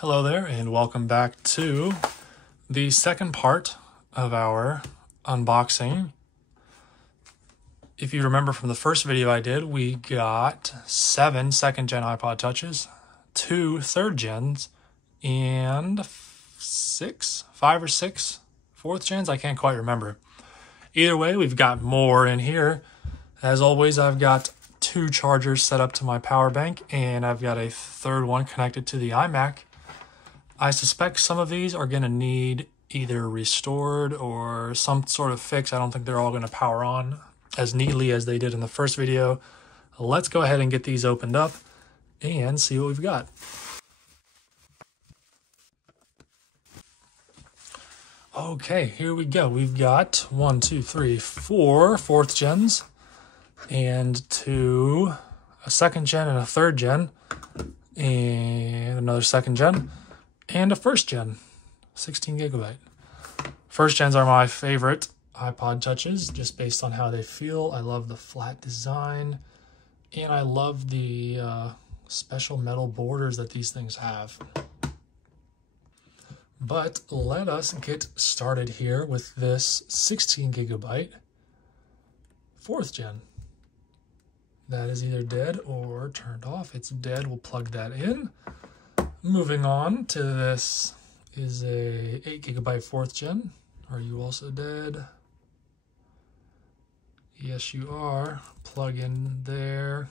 Hello there, and welcome back to the second part of our unboxing. If you remember from the first video I did, we got 7 second-gen iPod Touches, 2 third-gens, and 5 or 6 fourth-gens. I can't quite remember. Either way, we've got more in here. As always, I've got 2 chargers set up to my power bank, and I've got a third one connected to the iMac. I suspect some of these are going to need either restored or some sort of fix. I don't think they're all going to power on as neatly as they did in the first video. Let's go ahead and get these opened up and see what we've got. Okay, here we go. We've got 1, 2, 3, 4 fourth gens and a second gen and a third gen and another second gen. And a first gen, 16 gigabyte. First gens are my favorite iPod Touches, just based on how they feel. I love the flat design, and I love the special metal borders that these things have. But let us get started here with this 16 gigabyte fourth gen. That is either dead or turned off. It's dead, we'll plug that in. Moving on to this is a 8 gigabyte fourth gen. Are you also dead? Yes, you are. Plug in there.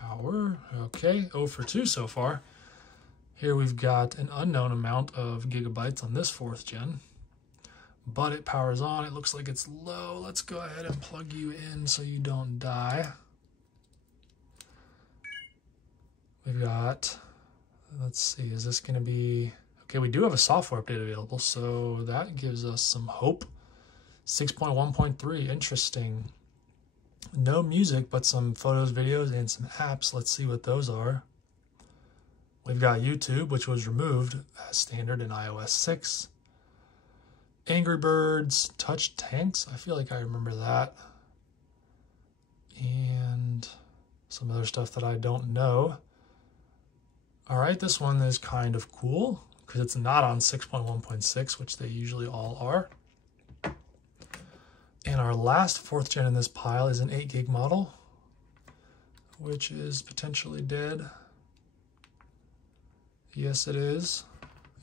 Power. Okay, 0 for 2 so far. Here we've got an unknown amount of gigabytes on this fourth gen, but it powers on. It looks like it's low. Let's go ahead and plug you in so you don't die. We've got, let's see, is this going to be, okay, we do have a software update available, so that gives us some hope. 6.1.3, interesting. No music, but some photos, videos, and some apps. Let's see what those are. We've got YouTube, which was removed as standard in iOS 6. Angry Birds, Touch Tanks, I feel like I remember that. And some other stuff that I don't know. All right, this one is kind of cool because it's not on 6.1.6, which they usually all are. And our last fourth gen in this pile is an 8 gig model, which is potentially dead. Yes, it is.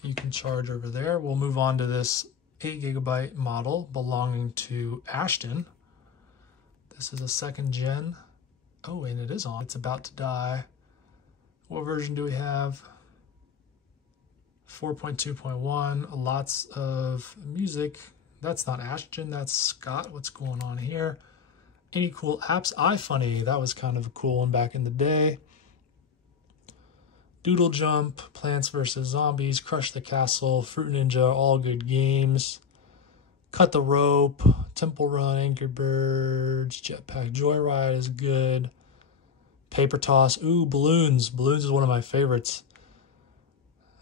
You can charge over there. We'll move on to this 8 gigabyte model belonging to Ashton. This is a second gen. Oh, and it is on. It's about to die. What version do we have? 4.2.1, lots of music. That's not Ashton, that's Scott. What's going on here? Any cool apps? iFunny, that was kind of a cool one back in the day. Doodle Jump, Plants vs. Zombies, Crush the Castle, Fruit Ninja, all good games. Cut the Rope, Temple Run, Angry Birds, Jetpack Joyride is good. Paper Toss. Ooh, Balloons. Balloons is one of my favorites.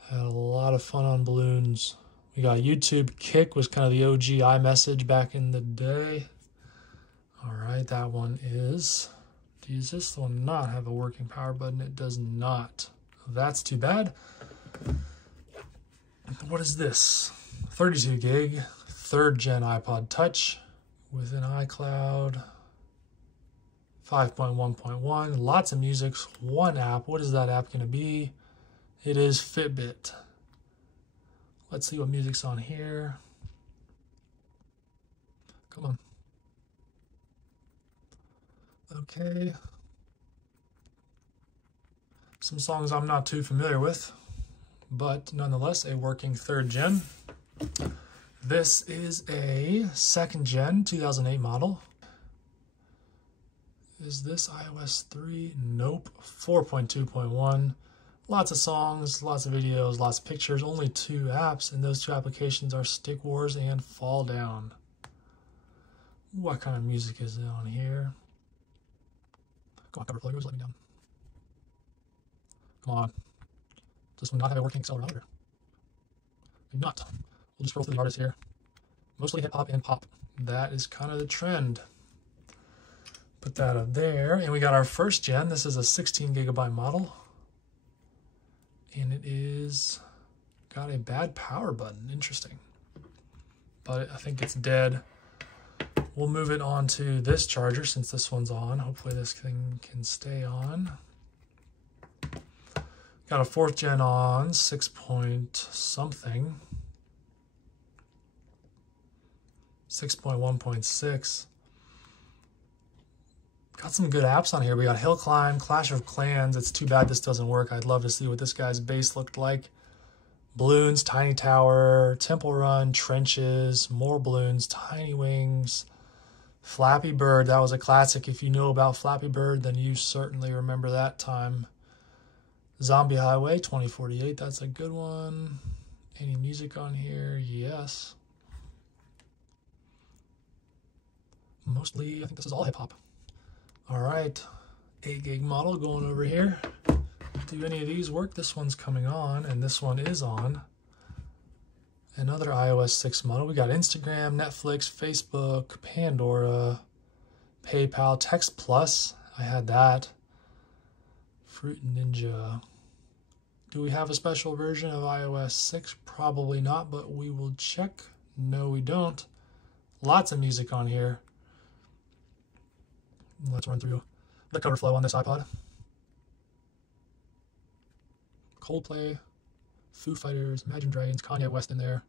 Had a lot of fun on Balloons. We got YouTube Kick, was kind of the OG iMessage back in the day. All right, that one is... Does this one not have a working power button? It does not. That's too bad. What is this? 32 gig, third gen iPod Touch with an iCloud. 5.1.1, lots of music, one app. What is that app going to be? It is Fitbit. Let's see what music's on here. Come on. Okay. Some songs I'm not too familiar with, but nonetheless, a working third gen. This is a second gen 2008 model. Is this iOS 3? Nope. 4.2.1. Lots of songs, lots of videos, lots of pictures, only 2 apps, and those 2 applications are Stick Wars and Fall Down. What kind of music is on here? Come on, cover pluggers, let me down. Come on. Does this one not have a working accelerometer? Maybe not. We'll just scroll through the artists here. Mostly hip hop and pop. That is kind of the trend. Put that up there, and we got our first gen. This is a 16 gigabyte model. And it is got a bad power button. Interesting. But I think it's dead. We'll move it on to this charger since this one's on. Hopefully this thing can stay on. Got a 4th gen on, 6 point something. 6.1.6. Got some good apps on here. We got Hill Climb, Clash of Clans. It's too bad this doesn't work. I'd love to see what this guy's base looked like. Balloons, Tiny Tower, Temple Run, Trenches, more balloons, Tiny Wings, Flappy Bird. That was a classic. If you know about Flappy Bird, then you certainly remember that time. Zombie Highway 2048. That's a good one. Any music on here? Yes. Mostly, I think this is all hip hop. All right, 8 gig model going over here. Do any of these work? This one's coming on, and this one is on. Another iOS 6 model. We got Instagram, Netflix, Facebook, Pandora, PayPal, Text Plus. I had that. Fruit Ninja. Do we have a special version of iOS 6? Probably not, but we will check. No, we don't. Lots of music on here. Let's run through the cover flow on this iPod. Coldplay, Foo Fighters, Imagine Dragons, Kanye West in there.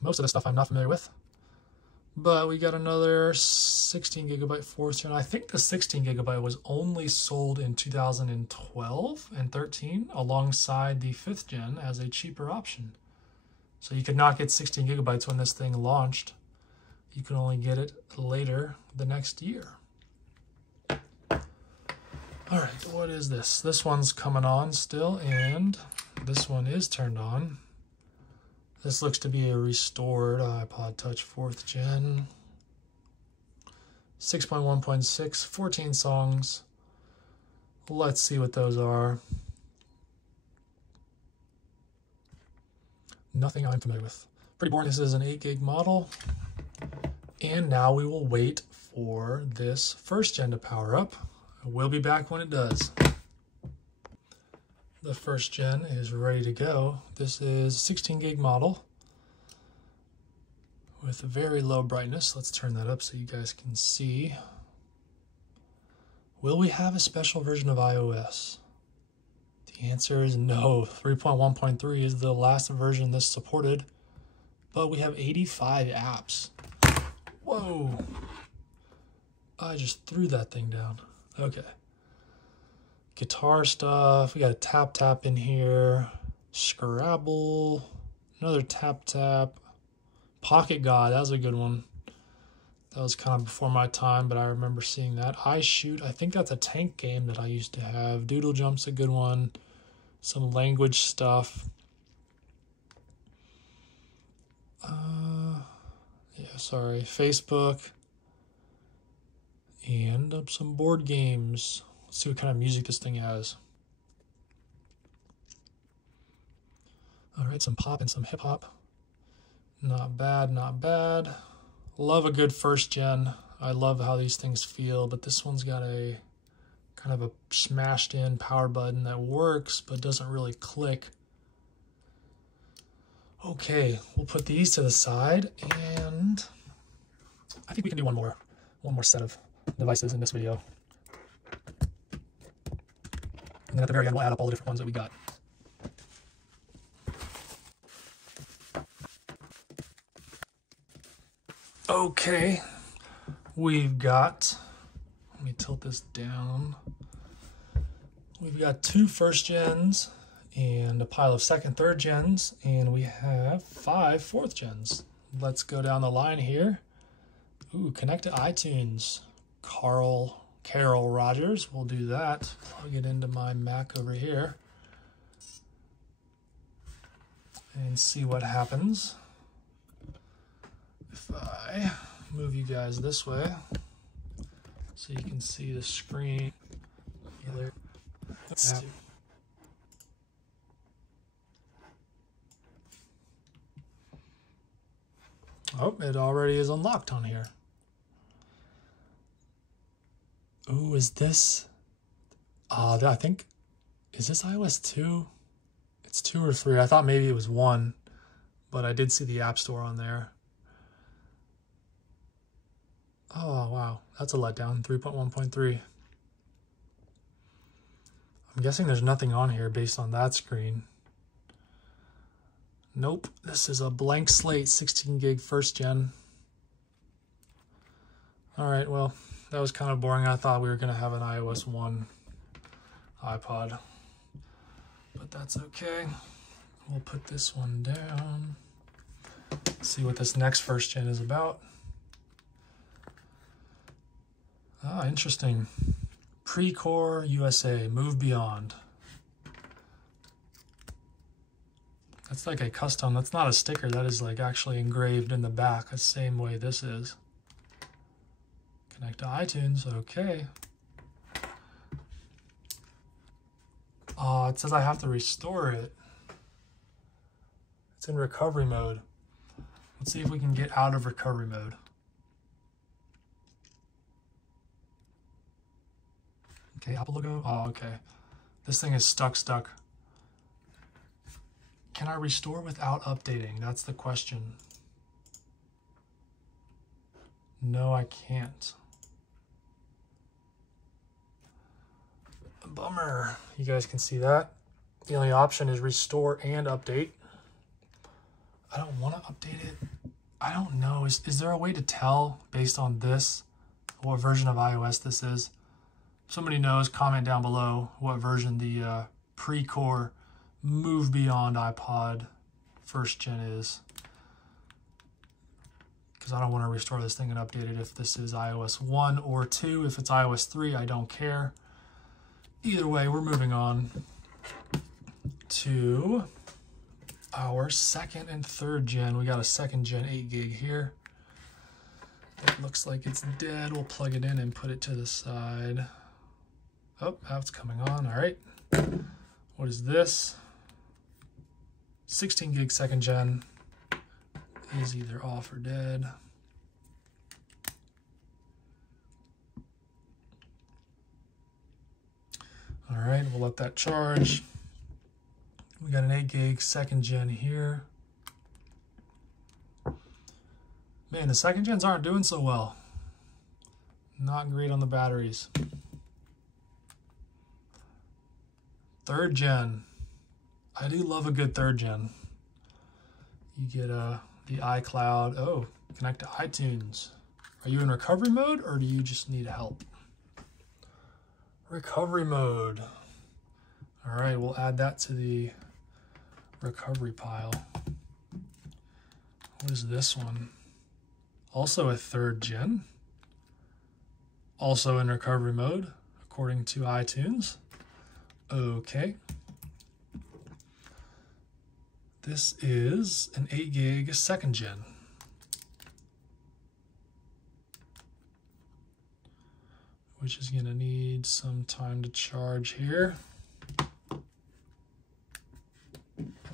Most of the stuff I'm not familiar with. But we got another 16 gigabyte 4th gen. I think the 16 gigabyte was only sold in 2012 and 13 alongside the 5th gen as a cheaper option. So you could not get 16 gigabytes when this thing launched. You can only get it later the next year. All right, what is this? This one's coming on still, and this one is turned on. This looks to be a restored iPod Touch 4th gen. 6.1.6, 14 songs. Let's see what those are. Nothing I'm familiar with. Pretty boring. This is an 8 gig model. And now we will wait for this 1st gen to power up. We'll be back when it does. The 1st gen is ready to go. This is a 16 gig model with very low brightness. Let's turn that up so you guys can see. Will we have a special version of iOS? The answer is no. 3.1.3 is the last version this supported, but we have 85 apps. Whoa! I just threw that thing down. Okay. Guitar stuff. We got a tap in here. Scrabble. Another tap. Pocket God. That was a good one. That was kind of before my time, but I remember seeing that. I Shoot. I think that's a tank game that I used to have. Doodle Jump's a good one. Some language stuff. Yeah, sorry. Facebook. And some board games. Let's see what kind of music this thing has. All right, some pop and some hip hop. Not bad, not bad. Love a good 1st gen. I love how these things feel, but this one's got a kind of a smashed in power button that works, but doesn't really click. Okay, we'll put these to the side, and I think we can do one more set of devices in this video. And then at the very end, we'll add up all the different ones that we got. Okay, we've got, let me tilt this down. We've got 2 1st gens and a pile of 2nd, 3rd gens, and we have 5 4th gens. Let's go down the line here. Ooh, connect to iTunes. Carol Rogers, we'll do that. Plug it into my Mac over here and see what happens. If I move you guys this way so you can see the screen. Let's see. Oh, it already is unlocked on here. Ooh, is this? I think, is this iOS 2? It It's 2 or 3. I thought maybe it was 1, but I did see the App Store on there. Oh, wow. That's a letdown. 3.1.3. I'm guessing there's nothing on here based on that screen. Nope. This is a blank slate 16 gig first gen. All right, well, that was kind of boring. I thought we were going to have an iOS 1 iPod, but that's okay. We'll put this one down. See what this next first gen is about. Ah, interesting. Pre-Core USA, Move Beyond. That's like a custom, that's not a sticker, that is like actually engraved in the back, the same way this is. Connect to iTunes, okay. Oh, it says I have to restore it. It's in recovery mode. Let's see if we can get out of recovery mode. Okay, Apple logo. Oh, okay. This thing is stuck. Can I restore without updating? That's the question. No, I can't. Bummer. You guys can see that. The only option is restore and update. I don't want to update it. I don't know. Is there a way to tell based on this what version of iOS this is? If somebody knows, comment down below what version the pre-core Move Beyond iPod first gen is. Because I don't want to restore this thing and update it if this is iOS 1 or 2. If it's iOS 3, I don't care. Either way, we're moving on to our second and third gen. We got a second gen 8 gig here. It looks like it's dead. We'll plug it in and put it to the side. Oh, now it's coming on. All right. What is this? 16 gig second gen is either off or dead. All right, we'll let that charge. We got an 8 gig second gen here. Man, the second gens aren't doing so well. Not great on the batteries. Third gen. I do love a good third gen. You get the iCloud. Oh, connect to iTunes. Are you in recovery mode or do you just need help? Recovery mode. All right, we'll add that to the recovery pile. What is this one? Also a third gen. Also in recovery mode, according to iTunes. Okay. This is an 8 gig second gen. Which is gonna need some time to charge here.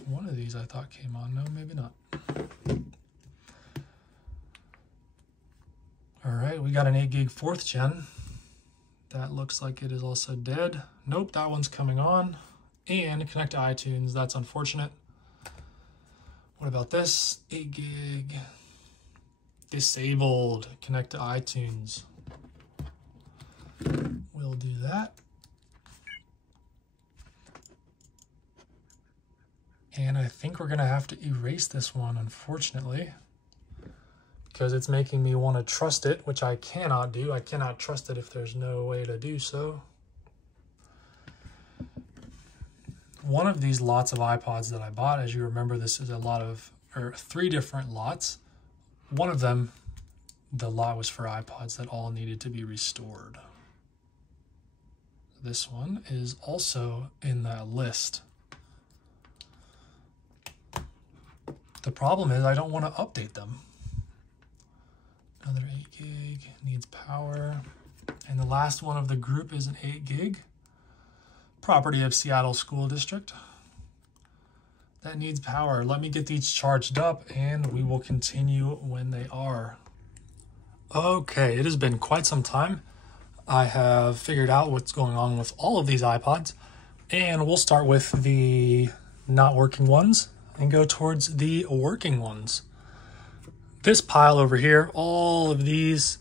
One of these I thought came on, no, maybe not. All right, we got an 8 gig fourth gen. That looks like it is also dead. Nope, that one's coming on. And connect to iTunes, that's unfortunate. What about this? 8 gig disabled, connect to iTunes. We'll do that. And I think we're gonna have to erase this one, unfortunately, because it's making me want to trust it, which I cannot do. I cannot trust it if there's no way to do so. One of these lots of iPods that I bought, as you remember, this is a lot of, or 3 different lots. One of them, the lot was for iPods that all needed to be restored. This one is also in that list. The problem is I don't want to update them. Another 8 gig, needs power. And the last one of the group is an 8 gig. Property of Seattle School District. That needs power. Let me get these charged up and we will continue when they are. Okay, it has been quite some time. I have figured out what's going on with all of these iPods, and we'll start with the not working ones and go towards the working ones. This pile over here, all of these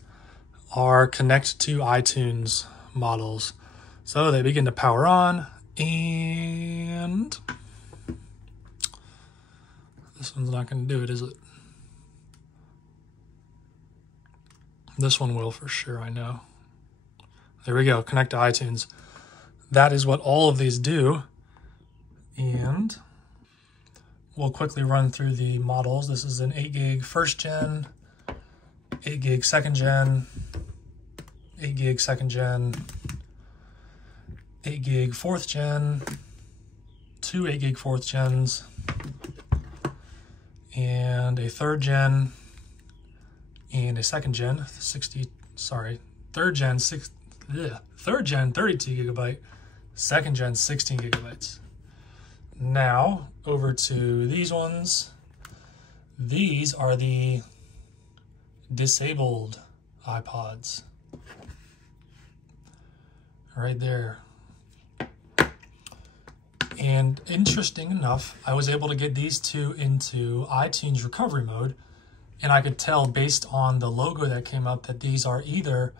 are connected to iTunes models. So they begin to power on, and this one's not going to do it, is it? This one will for sure, I know. There we go, connect to iTunes. That is what all of these do. And we'll quickly run through the models. This is an 8 gig first gen, 8 gig second gen, 8 gig second gen, 8 gig fourth gen, 2 8 gig fourth gens, and a third gen and a second gen, third gen 32 gigabyte, second gen 16 gigabytes. Now over to these ones. These are the disabled iPods. Right there. And interesting enough, I was able to get these two into iTunes recovery mode, and I could tell based on the logo that came up that these are either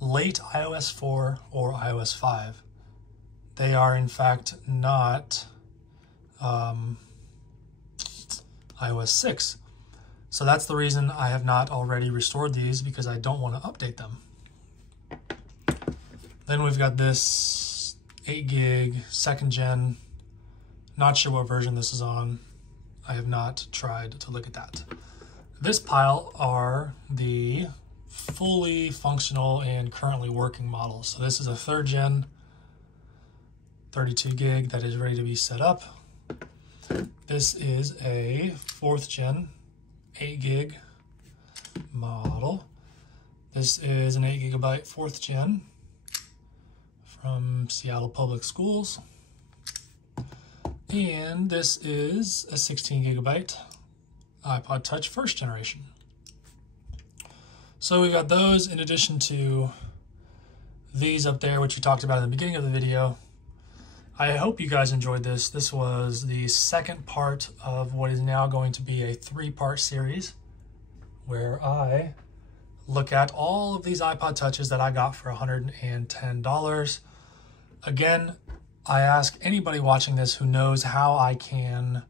late iOS 4 or iOS 5. They are in fact not iOS 6. So that's the reason I have not already restored these, because I don't want to update them. Then we've got this 8 gig second gen. Not sure what version this is on. I have not tried to look at that. This pile are the fully functional and currently working models. So this is a third gen 32 gig that is ready to be set up. This is a fourth gen 8 gig model. This is an 8 gigabyte fourth gen from Seattle Public Schools. And this is a 16 gigabyte iPod Touch first generation. So we've got those in addition to these up there, which we talked about in the beginning of the video. I hope you guys enjoyed this. This was the second part of what is now going to be a 3-part series where I look at all of these iPod Touches that I got for $110. Again, I ask anybody watching this who knows how I can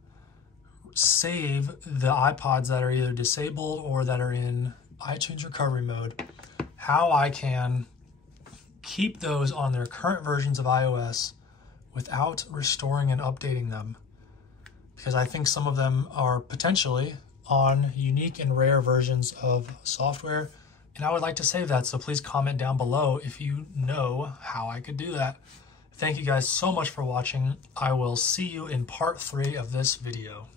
save the iPods that are either disabled or that are in iTunes recovery mode, how I can keep those on their current versions of iOS without restoring and updating them. Because I think some of them are potentially on unique and rare versions of software, and I would like to save that, so please comment down below if you know how I could do that. Thank you guys so much for watching. I will see you in part 3 of this video.